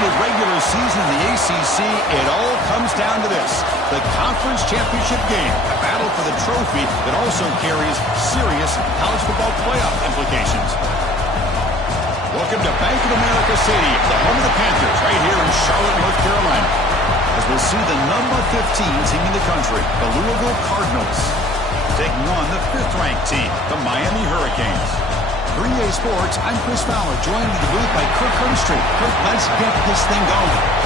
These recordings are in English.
dominated regular season in the ACC, it all comes down to this: the conference championship game, a battle for the trophy that also carries serious college football playoff implications. Welcome to Bank of America Stadium, the home of the Panthers, right here in Charlotte, North Carolina, as we'll see the number 15 team in the country, the Louisville Cardinals, taking on the 5th-ranked team, the Miami Hurricanes. For EA Sports, I'm Chris Fowler, joined in the booth by Kirk Herbstreit. Kirk, let's get this thing going.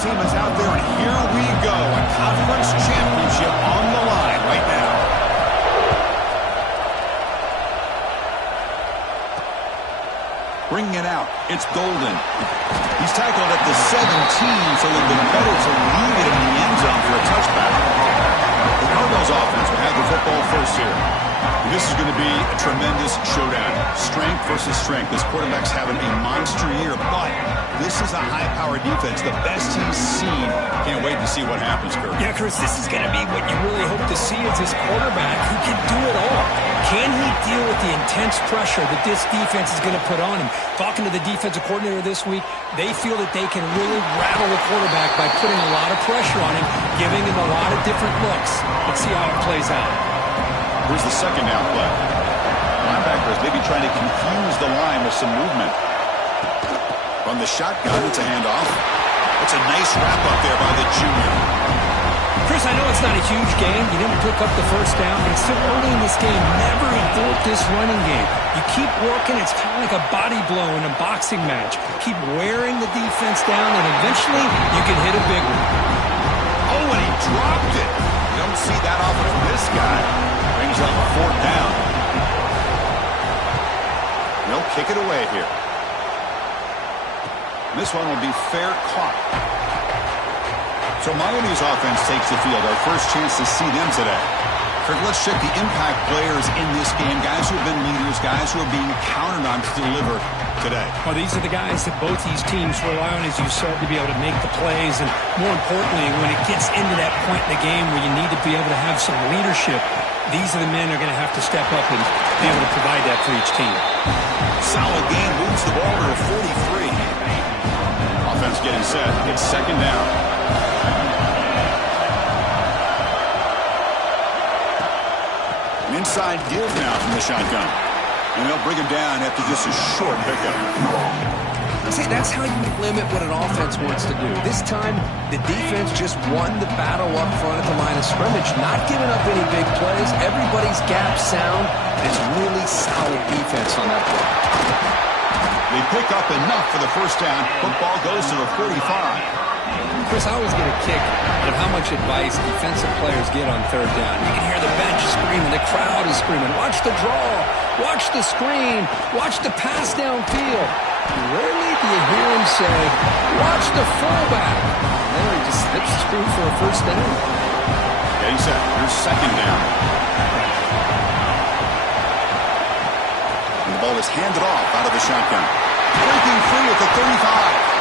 Team is out there, and here we go. A conference championship on the line right now. Bringing it out. It's Golden. He's tackled at the 17, so it would have been better to leave it in the end zone for a touchback. The Cardinals offense will have the football first here. This is going to be a tremendous showdown. Strength versus strength. This quarterback's having a monster year, but this is a high-powered defense, the best he's seen. Can't wait to see what happens, Kirk. Yeah, Chris, this is going to be what you really hope to see is this quarterback who can do it all. Can he deal with the intense pressure that this defense is going to put on him? Talking to the defensive coordinator this week, they feel that they can really rattle the quarterback by putting a lot of pressure on him, giving him a lot of different looks. Let's see how it plays out. Here's the second down play. Linebackers maybe trying to confuse the line with some movement. From the shotgun, it's a handoff. It's a nice wrap-up there by the junior. Chris, I know it's not a huge game. You didn't pick up the first down, but it's still early in this game. Never abort this running game. You keep working. It's kind of like a body blow in a boxing match. Keep wearing the defense down, and eventually you can hit a big one. Oh, and he dropped it. You don't see that often from this guy. Brings up a 4th down. They'll kick it away here. This one will be fair caught. So Miami's offense takes the field. Our first chance to see them today. Kirk, let's check the impact players in this game. Guys who have been leaders, guys who are being counted on to deliver today. Well, these are the guys that both these teams rely on, as you said, to be able to make the plays. And more importantly, when it gets into that point in the game where you need to be able to have some leadership, these are the men who are going to have to step up and be able to provide that for each team. Solid game, moves the ball to a 43. Offense getting set. It's second down. An inside give now from the shotgun. And they'll bring him down after just a short pickup. See, that's how you limit what an offense wants to do. This time, the defense just won the battle up front at the line of scrimmage, not giving up any big plays. Everybody's gap sound. It's really solid defense on that play. They pick up enough for the first down. Football goes to the 45. Chris, I always get a kick out of how much advice defensive players get on third down. You can hear the bench screaming, the crowd is screaming, watch the draw, watch the screen, watch the pass downfield. Rarely do you hear him say, watch the fullback. And then he just slips through for a first down. Getting set. Here's second down. And the ball is handed off out of the shotgun. Breaking free at the 35.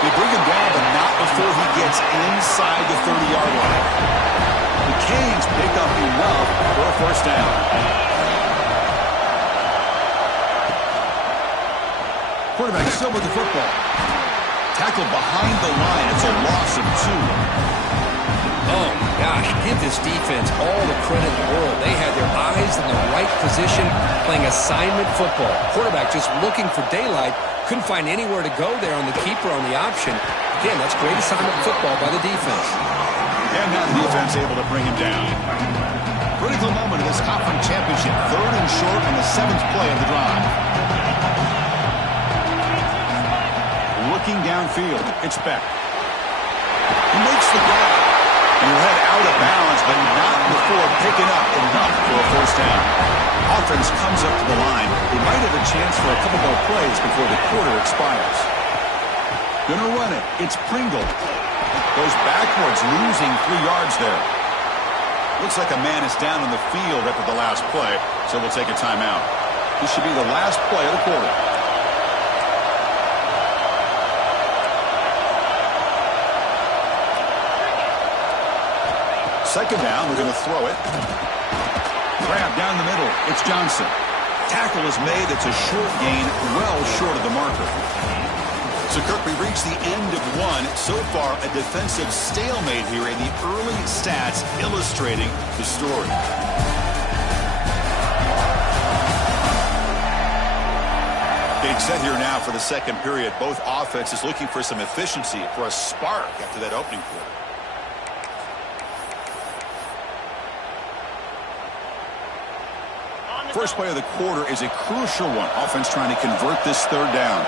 They bring him down, but not before he gets inside the 30-yard line. The Canes pick up enough for a first down. Quarterback still with the football. Tackled behind the line. It's a loss of 2. Oh, my gosh. Give this defense all the credit in the world. They had their eyes in the right position, playing assignment football. Quarterback just looking for daylight. Couldn't find anywhere to go there on the keeper on the option. Again, that's great assignment football by the defense. And now the defense able to bring him down. Critical moment of this conference championship. 3rd and short on the 7th play of the drive. Looking downfield. It's Beck. He makes the grab. And he'll head out of bounds, but not before picking up enough for a first down. Offense comes up to the line. They might have a chance for a couple more plays before the quarter expires. Gonna run it. It's Pringle. Goes backwards, losing 3 yards there. Looks like a man is down on the field after the last play, so we'll take a timeout. This should be the last play of the quarter. Second down, we're going to throw it. Grab down the middle. It's Johnson. Tackle is made. It's a short gain, well short of the marker. So, Kirk, we reached the end of one. So far, a defensive stalemate here, and the early stats illustrating the story. Getting set here now for the second period. Both offenses looking for some efficiency, for a spark after that opening quarter. First play of the quarter is a crucial one. Offense trying to convert this third down.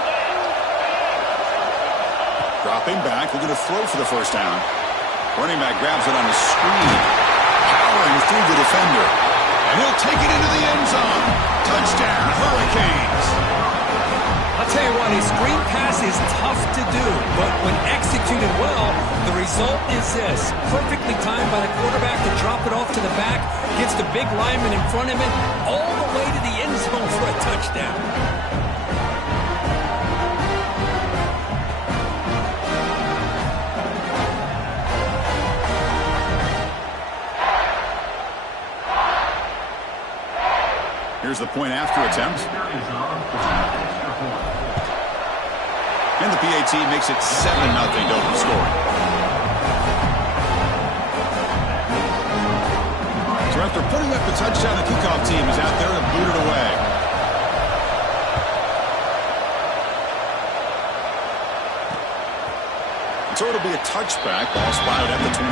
Dropping back, we're going to throw for the first down. Running back grabs it on the screen. Powering through the defender. And he'll take it into the end zone. Touchdown, Hurricanes. I'll tell you what, a screen pass is tough to do, but when executed well, the result is this. Perfectly timed by the quarterback to drop it off to the back, gets the big lineman in front of him, all the way to the end zone for a touchdown. Here's the point after attempt. And the PAT makes it 7-0 to open scoring. So after putting up the touchdown, the kickoff team is out there to boot it away. So it'll be a touchback. Ball spotted at the 25.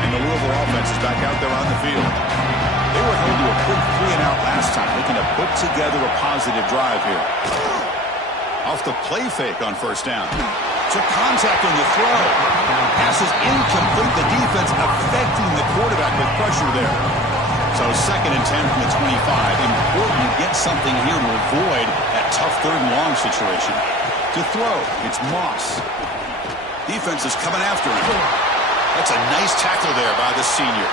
And the Louisville offense is back out there on the field. They were held to a quick 3-and-out last time, looking to put together a positive drive here. Off the play fake on first down. Took contact on the throw. Pass is incomplete. The defense affecting the quarterback with pressure there. So 2nd and 10 from the 25. Important to get something here to avoid that tough 3rd and long situation. To throw, it's Moss. Defense is coming after him. That's a nice tackle there by the senior.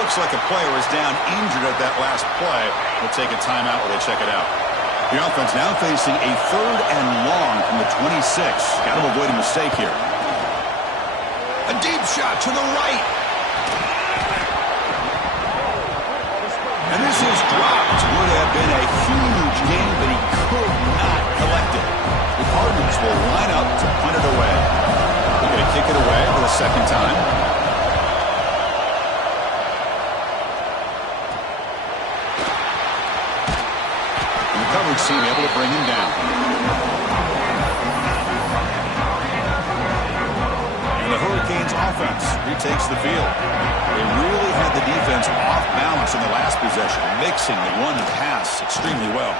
Looks like a player is down injured at that last play. We'll take a timeout while they check it out. The offense now facing a 3rd and long from the 26. Got to avoid a mistake here. A deep shot to the right. And this is dropped. Would have been a huge gain, but he could not collect it. The Cardinals will line up to punt it away. They're going to kick it away for the 2nd time. Coverage team able to bring him down. And the Hurricanes offense retakes the field. They really had the defense off balance in the last possession, mixing the run and pass extremely well.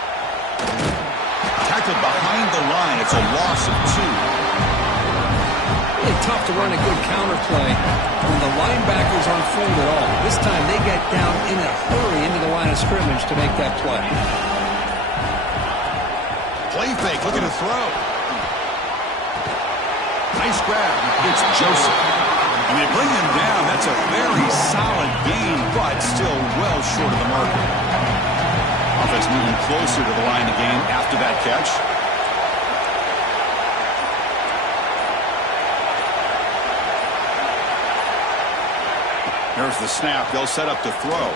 Tackled behind the line. It's a loss of 2. Really tough to run a good counter play when the linebackers aren't fooled at all. This time they get down in a hurry into the line of scrimmage to make that play. Play fake, looking to throw. Nice grab. It's Joseph. And they bring him down. That's a very solid gain, but still well short of the marker. Offense moving closer to the line of game after that catch. There's the snap. They'll set up to throw.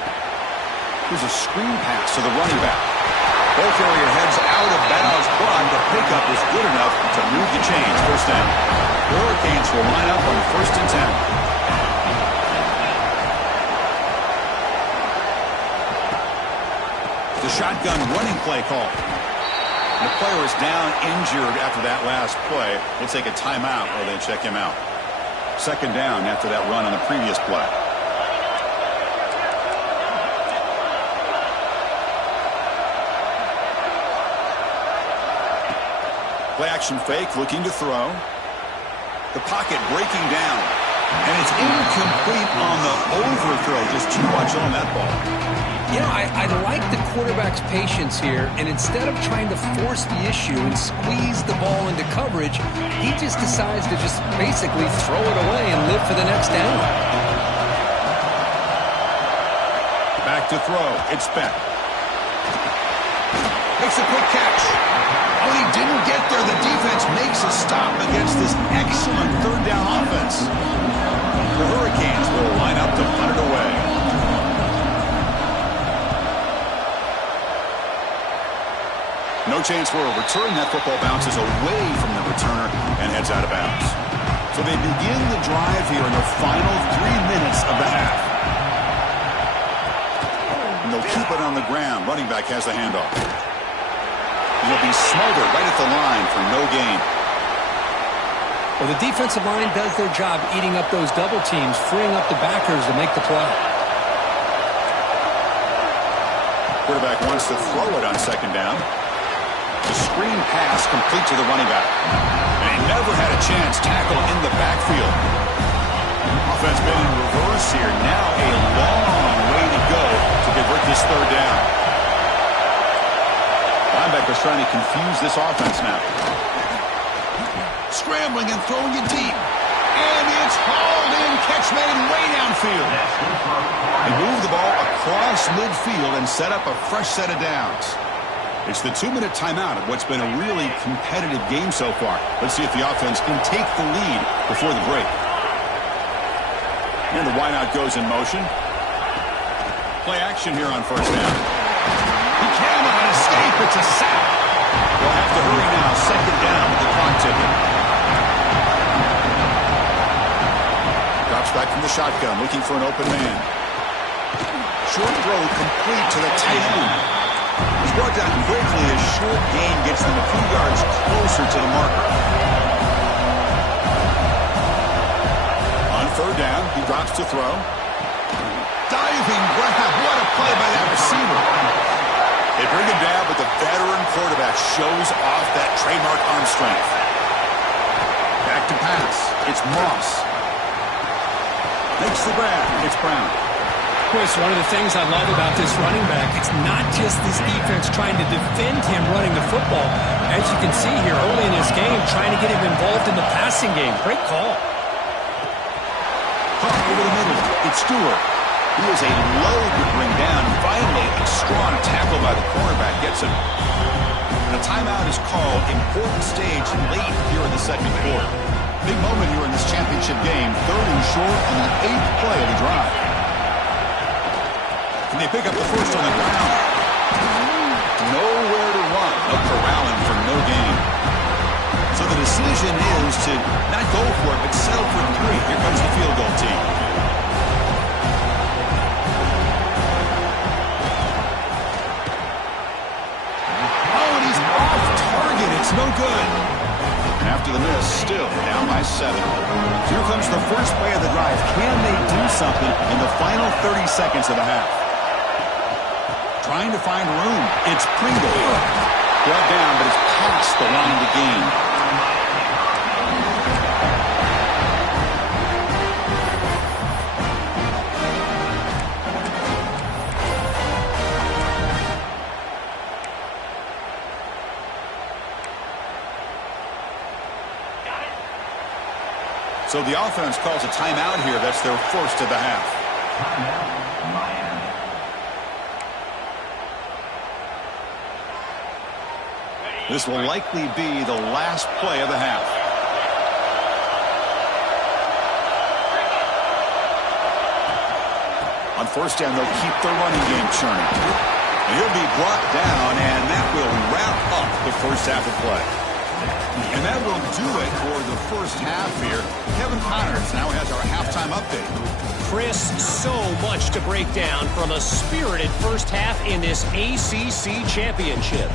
Here's a screen pass to the running back. Both area heads out of bounds, but the pickup was good enough to move the chains. First down. The Hurricanes will line up on 1st and 10. The shotgun running play call. The player is down injured after that last play. We'll take a timeout while they check him out. 2nd down after that run on the previous play. Play action fake, looking to throw. The pocket breaking down. And it's incomplete on the overthrow. Just too much on that ball. You know, I like the quarterback lacks patience here, and instead of trying to force the issue and squeeze the ball into coverage, he just decides to just basically throw it away and live for the next down. Back to throw. It's Beck. Makes a quick catch. Oh, he didn't get there. The defense makes a stop against this excellent third down offense. The Hurricanes will line up to punt it away. No chance for a return. That football bounces away from the returner and heads out of bounds. So they begin the drive here in the final 3 minutes of the half. And they'll keep it on the ground. Running back has the handoff. He'll be smothered right at the line for no gain. Well, the defensive line does their job eating up those double teams, freeing up the backers to make the play. Quarterback wants to throw it on second down. The screen pass complete to the running back. And he never had a chance. Tackle in the backfield. Offense been in reverse here. Now a long way to go to convert this third down. Linebacker's trying to confuse this offense now. Scrambling and throwing it deep. And it's hauled in. Catch made way downfield. They move the ball across midfield and set up a fresh set of downs. It's the 2-minute timeout of what's been a really competitive game so far. Let's see if the offense can take the lead before the break. And the wideout goes in motion. Play action here on first down. He cannot escape. It's a sack. They'll have to hurry now. Second down with the clock ticking. Drops back from the shotgun, looking for an open man. Short throw complete to the tight end. He's brought down quickly as short gain gets them a few yards closer to the marker. On third down, he drops to throw. Diving grab. What a play by that receiver. They bring him down, but the veteran quarterback shows off that trademark arm strength. Back to pass. It's Moss. Makes the grab. It's Brown. Chris, one of the things I love about this running back, it's not just this defense trying to defend him running the football. As you can see here early in this game, trying to get him involved in the passing game. Great call. Over the middle, it's Stewart. He is a load to bring down. Finally, a strong tackle by the cornerback gets him. And a timeout is called. Important stage late here in the second quarter. Big moment here in this championship game. Third and short on the 8th play of the drive. And they pick up the first on the ground. Nowhere to run. No corralling for no gain. So the decision is to not go for it, but settle for 3. Here comes the field goal team. Oh, and he's off target. It's no good. And after the miss, still down by 7. Here comes the first play of the drive. Can they do something in the final 30 seconds of the half? Trying to find room. It's Pringle. Brought down, but it's past the line to gain. So the offense calls a timeout here. That's their first of the half. This will likely be the last play of the half. On first down, they'll keep the running game churning. And he'll be brought down, and that will wrap up the first half of play. And that will do it for the first half here. Kevin Connors now has our halftime update. Chris, so much to break down from a spirited first half in this ACC championship.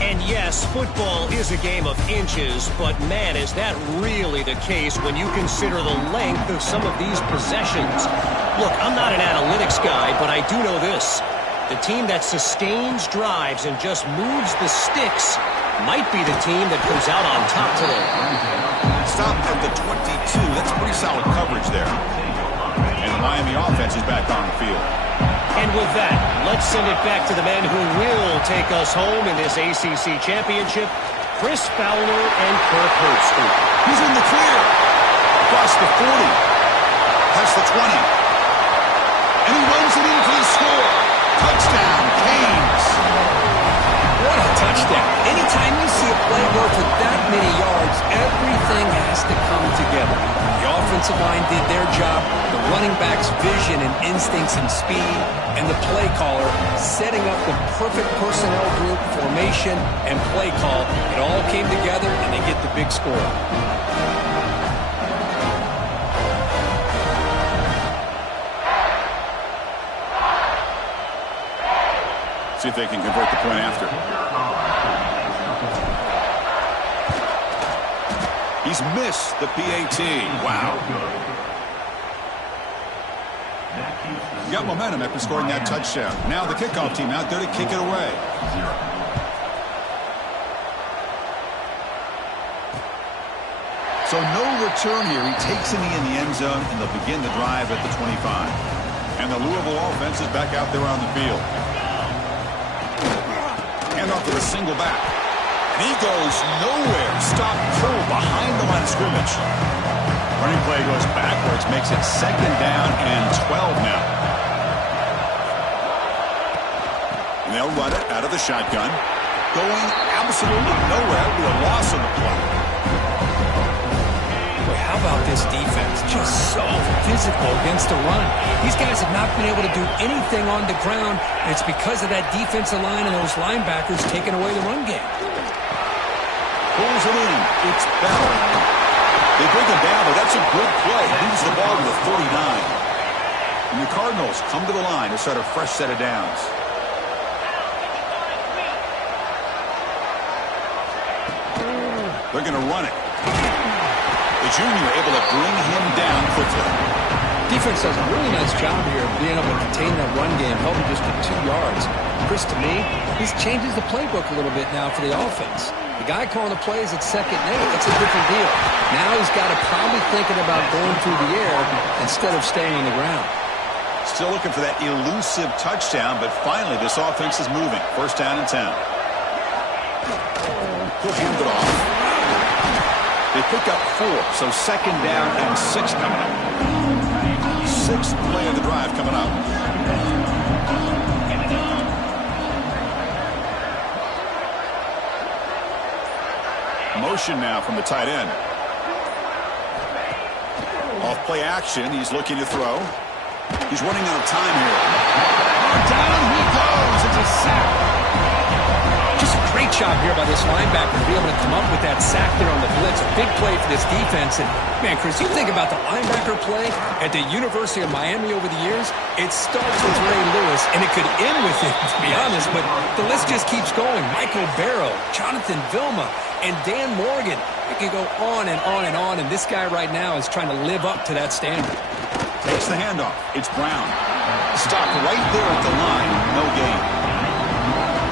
And yes, football is a game of inches, but man, is that really the case when you consider the length of some of these possessions. Look, I'm not an analytics guy, but I do know this. The team that sustains drives and just moves the sticks might be the team that comes out on top today. Stop at the 22. That's pretty solid coverage there. And the Miami offense is back on the field. And with that, let's send it back to the men who will will take us home in this ACC championship. Chris Fowler and Kirk Herbstreit. He's in the clear. Across the 40. Past the 20. And he runs it in for the score. Touchdown, Canes. What a touchdown. Anytime you see a play go for that many yards, everything has to come together. The offensive line did their job, the running back's vision and instincts and speed, and the play caller setting up the perfect personnel group, formation, and play call. It all came together, and they get the big score. See if they can convert the point after. He's missed the PAT. Wow. Got momentum after scoring that touchdown. Now the kickoff team out there to kick it away. So no return here. He takes it in the end zone, and they'll begin the drive at the 25. And the Louisville offense is back out there on the field. Hand off to the single back. And he goes nowhere. Stop cold behind the line of scrimmage. Running play goes backwards, makes it 2nd down and 12 now. And they'll run it out of the shotgun. Going absolutely nowhere with a loss on the play. Boy, how about this defense? Just so physical against the run. These guys have not been able to do anything on the ground. And it's because of that defensive line and those linebackers taking away the run game. Pulls it in. It's Bell. They bring him down, but that's a good play. Leaves the ball to the 49. And the Cardinals come to the line to start a fresh set of downs. They're going to run it. The junior able to bring him down quickly. Defense does a really nice job here of being able to contain that run game, held him just to 2 yards. Chris, to me, this changes the playbook a little bit now for the offense. The guy calling the plays at 2nd and 8, that's a different deal. Now he's got to probably thinking about going through the air instead of staying on the ground. Still looking for that elusive touchdown, but finally this offense is moving. 1st down and 10. He'll hand it off. They pick up 4, so 2nd down and 6 coming up. 6th play of the drive coming up. Motion now from the tight end. Off play action, he's looking to throw. He's running out of time here. Down he goes. It's a sack. Just a great job here by this linebacker to be able to come up with that sack there on the blitz. A big play for this defense. And, man, Chris, you think about the linebacker play at the University of Miami over the years, it starts with Ray Lewis, and it could end with him, to be honest. But the list just keeps going. Michael Barrow, Jonathan Vilma, and Dan Morgan. It can go on and on and on, and this guy right now is trying to live up to that standard. Takes the handoff. It's Brown. Stopped right there at the line. No gain.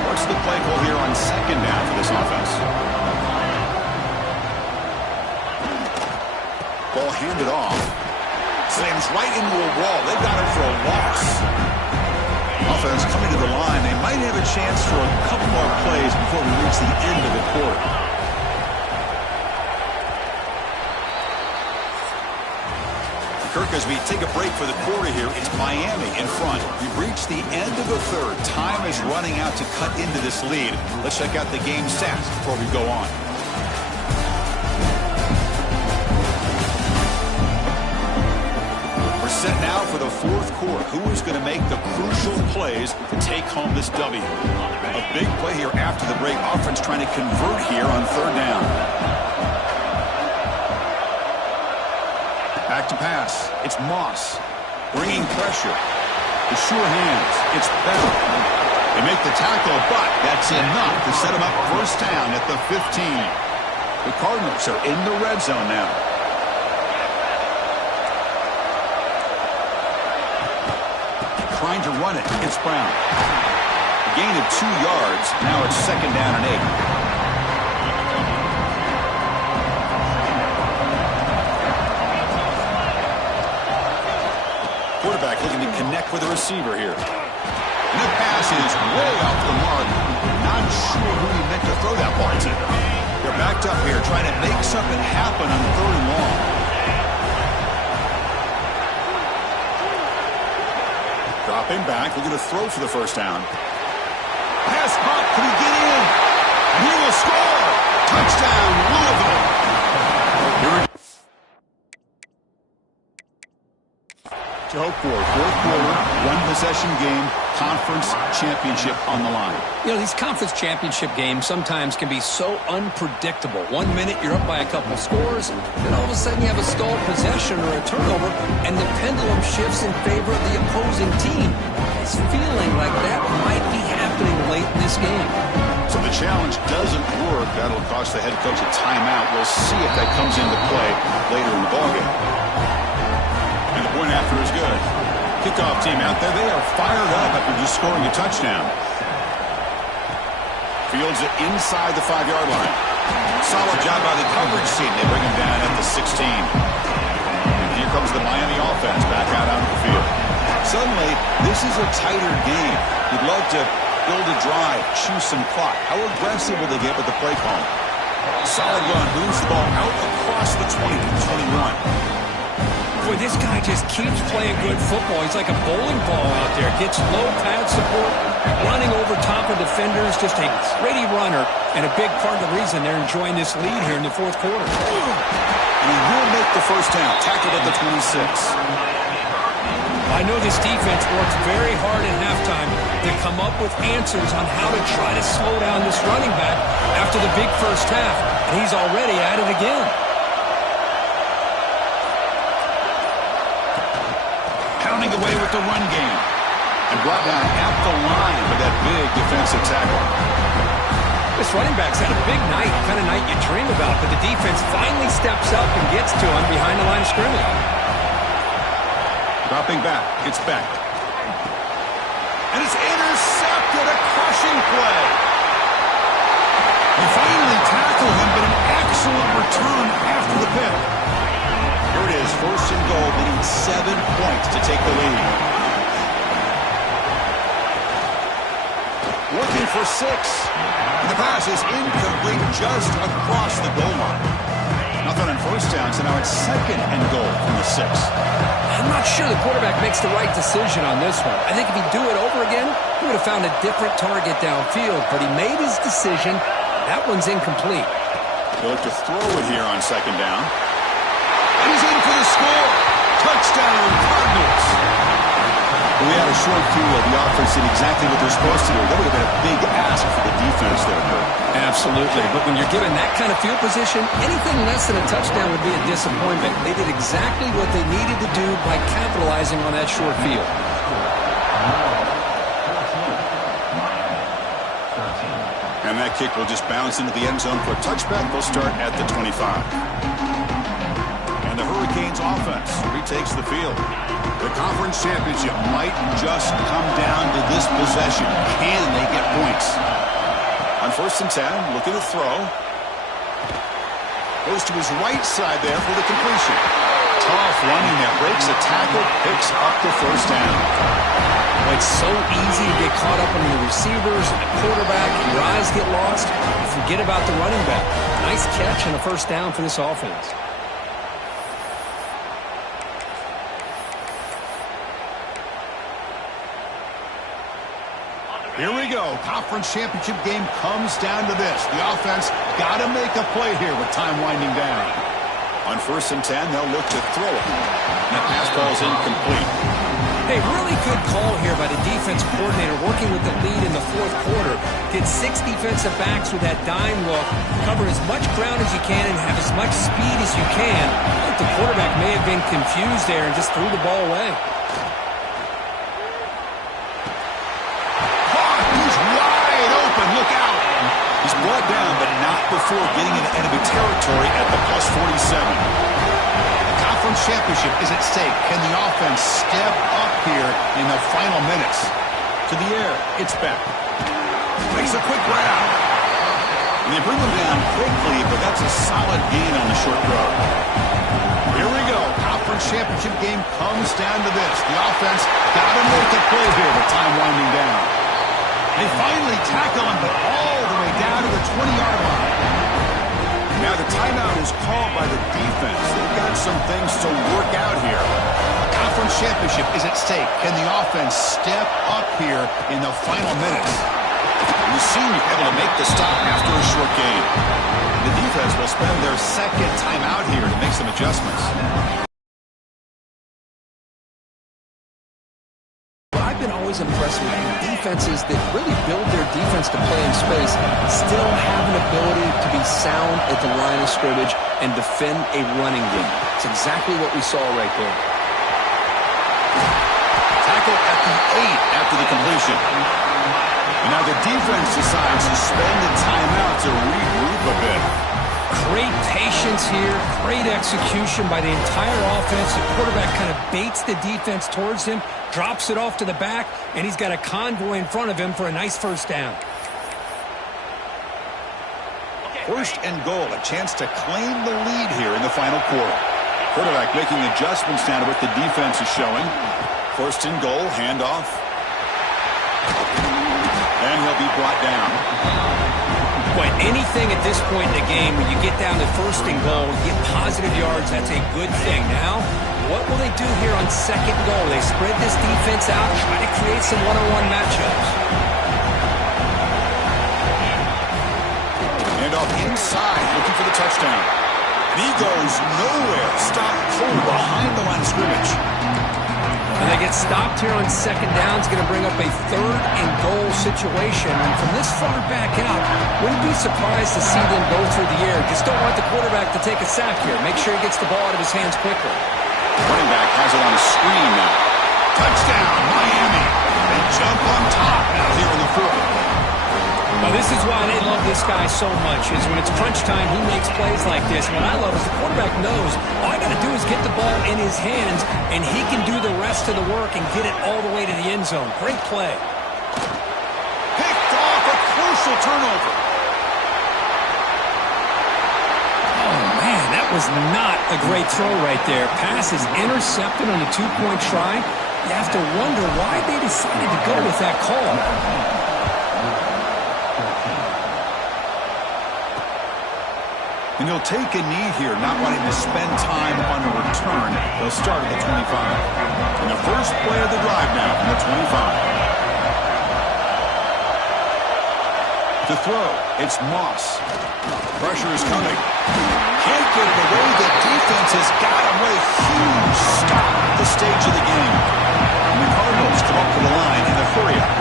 What's the play call here on 2nd down for this offense? Ball handed off. Slams right into a wall. They got it for a loss. Offense coming to the line. They might have a chance for a couple more plays before we reach the end of the quarter. Kirk, as we take a break for the quarter here, it's Miami in front. We've reached the end of the 3rd. Time is running out to cut into this lead. Let's check out the game stats before we go on. We're set now for the 4th quarter. Who is going to make the crucial plays to take home this W? A big play here after the break. Offense trying to convert here on 3rd down. Back to pass. It's Moss. Bringing pressure. The sure hands. It's Bell. They make the tackle, but that's enough to set them up 1st down at the 15. The Cardinals are in the red zone now. Trying to run it. It's Brown. A gain of 2 yards. Now it's 2nd down and 8. Quarterback looking to connect with the receiver here. And the pass is way off the mark. throw that ball to. They're backed up here trying to make something happen on 3rd and long. Dropping back, looking to throw for the first down. Pass caught, can he get in? And he will score! Touchdown, Louisville! To hope for 4th quarter, 1-possession game, conference championship on the line. You know, these conference championship games sometimes can be so unpredictable. 1 minute you're up by a couple scores, then all of a sudden you have a stalled possession or a turnover, and the pendulum shifts in favor of the opposing team. It's feeling like that might be happening late in this game. So the challenge doesn't work. That'll cost the head coach a timeout. We'll see if that comes into play later in the ballgame. And the point after is good. Kickoff team out there. They are fired up after just scoring a touchdown. Fields it inside the 5-yard line. Solid job by the coverage team. They bring him down at the 16. And here comes the Miami offense back out onto the field. Suddenly, this is a tighter game. You'd love to build a drive, choose some clock. How aggressive will they get with the play call? Solid run, moves the ball out across the 20 to 21. Boy, this guy just keeps playing good football. He's like a bowling ball out there. Gets low pad support, running over top of defenders. Just a ready runner, and a big part of the reason they're enjoying this lead here in the 4th quarter. And he will make the first down. Tackled at the 26. I know this defense works very hard at halftime to come up with answers on how to try to slow down this running back after the big first half. And he's already at it again. Pounding away with the run game. And brought down at the line with that big defensive tackle. This running back's had a big night, kind of night you dream about, but the defense finally steps up and gets to him behind the line of scrimmage. Dropping back, gets back. And it's intercepted, a crushing play. They finally tackle him, but an excellent return after the pick. Here it is, 1st and goal. They need 7 points to take the lead. Looking for 6. And the pass is incomplete just across the goal line. Nothing on first down, so now it's 2nd and goal from the 6. I'm not sure the quarterback makes the right decision on this one. I think if he'd do it over again, he would have found a different target downfield, but he made his decision. That one's incomplete. He'll look to throw it here on 2nd down. And he's in for the score. Touchdown, Cardinals. We had a short view of the offense did exactly what they're supposed to do. That would have been a big ask for the defense there, Kurt. Absolutely. But when you're given that kind of field position, anything less than a touchdown would be a disappointment. They did exactly what they needed to do by capitalizing on that short field. And that kick will just bounce into the end zone for a touchback. They'll start at the 25. And the Hurricanes offense retakes the field. The conference championship might just come down to this possession. Can they get points? On 1st and 10, looking to throw. Goes to his right side there for the completion. Tough running there. Breaks a tackle, picks up the first down. It's so easy to get caught up on the receivers and the quarterback, and your eyes get lost. Forget about the running back. Nice catch and a first down for this offense. Here we go. Conference championship game comes down to this. The offense got to make a play here with time winding down. On 1st and 10, they'll look to throw it. And that pass ball is incomplete. Hey, really good call here by the defense coordinator working with the lead in the 4th quarter. Get 6 defensive backs with that dime look. Cover as much ground as you can and have as much speed as you can. But the quarterback may have been confused there and just threw the ball away. Look out. He's brought down, but not before getting into enemy territory at the +47. The conference championship is at stake. Can the offense step up here in the final minutes? To the air, it's back. Makes a quick grab. And they bring him down quickly, but that's a solid gain on the short throw. Here we go. Conference championship game comes down to this. The offense got to make a play here with time winding down. They finally tackle him, but all the way down to the 20-yard line. Now the timeout is called by the defense. They've got some things to work out here. A conference championship is at stake. Can the offense step up here in the final minutes? And the senior able to make the stop after a short gain. The defense will spend their second timeout here to make some adjustments. I've been always impressed with defenses that really build their defense to play in space, still have an ability to be sound at the line of scrimmage and defend a running game. It's exactly what we saw right there. Tackle at the 8 after the completion. And now the defense decides to spend the timeout to regroup a bit. Great patience here, great execution by the entire offense. The quarterback kind of baits the defense towards him, drops it off to the back, and he's got a convoy in front of him for a nice first down. First and goal, a chance to claim the lead here in the final quarter. Quarterback making adjustments now to what the defense is showing. First and goal, handoff. And he'll be brought down. But anything at this point in the game, when you get down to first and goal, get positive yards, that's a good thing. Now, what will they do here on second goal? They spread this defense out, try to create some one-on-one matchups. Handoff inside, looking for the touchdown. And he goes nowhere. Stop pulled behind the line of scrimmage. And they get stopped here on second down. It's going to bring up a third and goal situation. And from this far back out, wouldn't be surprised to see them go through the air. Just don't want the quarterback to take a sack here. Make sure he gets the ball out of his hands quickly. Running back has it on a screen now. Touchdown, Miami. They jump on top now here in the fourth. Now, this is why they love this guy so much, is when it's crunch time, he makes plays like this. What I love is the quarterback knows all I got to do is get the ball in his hands, and he can do the rest of the work and get it all the way to the end zone. Great play. Picked off, a crucial turnover. Oh, man, that was not a great throw right there. Pass is intercepted on the two-point try. You have to wonder why they decided to go with that call. And he'll take a knee here, not wanting to spend time on a return. They'll start at the 25. And the first play of the drive now from the 25. To throw, it's Moss. Pressure is coming. Can't get it away. The defense has got him with a huge stop at the stage of the game. And the Cardinals come up to the line in a hurry up.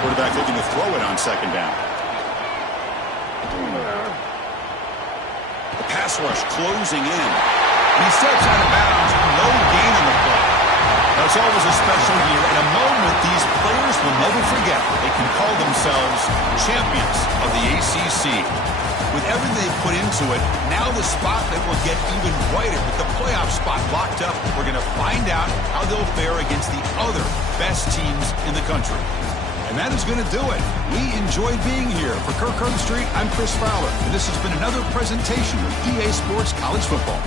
Quarterback looking to throw it on second down. Pass rush closing in. He steps out of bounds. No gain on the play. Now, it's always a special year and a moment these players will never forget. They can call themselves champions of the ACC. With everything they put into it, now the spotlight will get even brighter. With the playoff spot locked up, we're going to find out how they'll fare against the other best teams in the country. And that is going to do it. We enjoyed being here. For Kirk Street, I'm Chris Fowler. And this has been another presentation of EA Sports College Football.